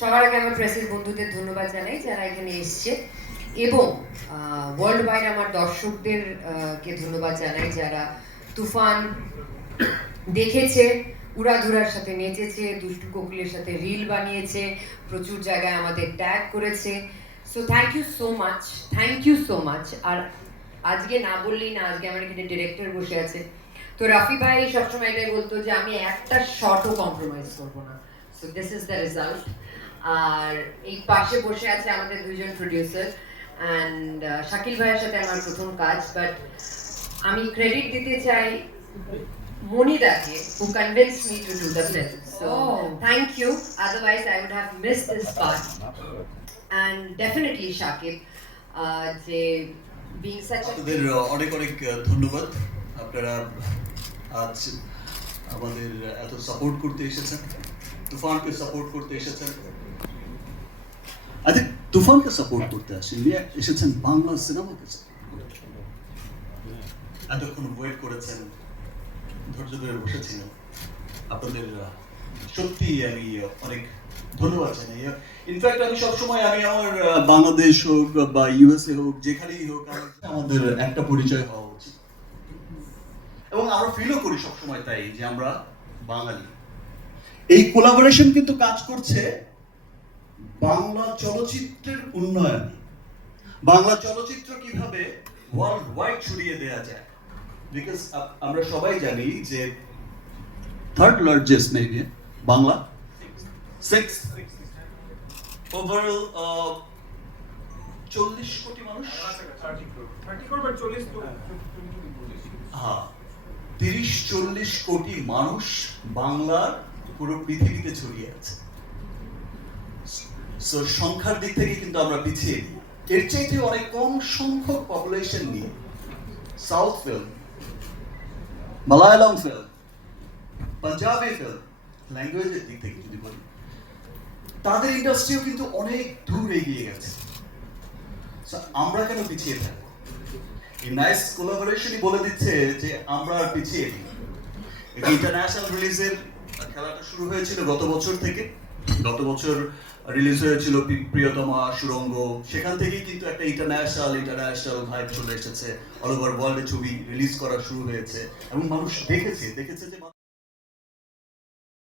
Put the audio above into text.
সবার আগে আমার প্রেসের বন্ধুদের ধন্যবাদ জানাই যারা এখানে এসছে এবং ওয়ার্ল্ড ওয়াইড আমার দর্শকদের কে ধন্যবাদ জানাই যারা তুফান দেখেছে, উড়াধুরার সাথে নেচেছে, দুষ্টু কোকিলের সাথে রিল বানিয়েছে, প্রচুর জায়গায় আমাদের ট্যাগ করেছে। So thank you so much. আর আজকে না বললেই না, আজকে আমার এখানে ডিরেক্টর বসে আছে, তো রাফি ভাই সবসময় এটাই বলতো যে আমি একটা শটও কম্প্রোমাইজ করবো না। So this is the result. আর এই পাশে বসে আছে আমাদের দুইজন প্রডিউসার অ্যান্ড শাকিল ভাইয়ের সাথে আমার প্রথম কাজ, বাট আমি ক্রেডিট দিতে চাই মনিদাকে, who convinced me to do the film. So thank you, otherwise I would have missed this part. And definitely Shakib, যে being such a আপনাদের অনেক অনেক ধন্যবাদ। আপনারা আজ আমাদের এত সাপোর্ট করতে এসেছেন, তুফানকে সাপোর্ট করতে এসেছেন। আচ্ছা, তুফানকে সাপোর্ট করতে আসেননি, এসেছেন বাংলা সিনেমাকে। এতক্ষণ ওয়েট করেছেন, ধৈর্য ধরে বসেছিলেন। আপনাদের সত্যি আমি অনেক ধন্যবাদ জানাই। ইনফ্যাক্ট আমি সবসময় আমার বাংলাদেশ হোক বা ইউএসএ হোক, যেখানেই হোক, আমাদের একটা পরিচয় হওয়া উচিত এবং আমরা ফিলও করি সবসময় তাই যে আমরা বাঙালি। এই কোলাবোরেশন কিন্তু কাজ করছে বাংলা চলচ্চিত্রের উন্নয়নে। বাংলা চলচ্চিত্র কিভাবে ওয়ার্ল্ড ওয়াইড ছড়িয়ে দেওয়া যায়, বিকজ আমরা সবাই জানি যে third largest maybe Bangla, six overall 40 কোটি মানুষ, 30-40 কোটি মানুষ বাংলার পুরো পৃথিবীতে ছড়িয়ে আছে। সো সংখ্যার দিক থেকে কিন্তু আমরা পিছিয়ে নেই। এর চাইতে অনেক কম সংখ্যক পপুলেশন নিয়ে south film, Malayalam film, Punjabi film, ল্যাঙ্গুয়েজের দিক থেকে যদি বলি, তাদের ইন্ডাস্ট্রিও কিন্তু অনেক দূর এগিয়ে গেছে। আমরা কেন পিছিয়ে থাকবো? এই নাইস কোলাবোরেশনই বলে দিচ্ছে যে আমরা আর পিছিয়ে নেই। ইন্টারন্যাশনাল রিলিজের খেলাটা শুরু হয়েছিল গত বছর থেকে। গত বছর রিলিজ হয়েছিল প্রিয়তমা, সুড়ঙ্গ। সেখান থেকেই কিন্তু একটা ইন্টারন্যাশনাল ভাইব চলে এসেছে। অল ওভার ওয়ার্ল্ডে ছবি রিলিজ করা শুরু হয়েছে এবং মানুষ দেখেছে যে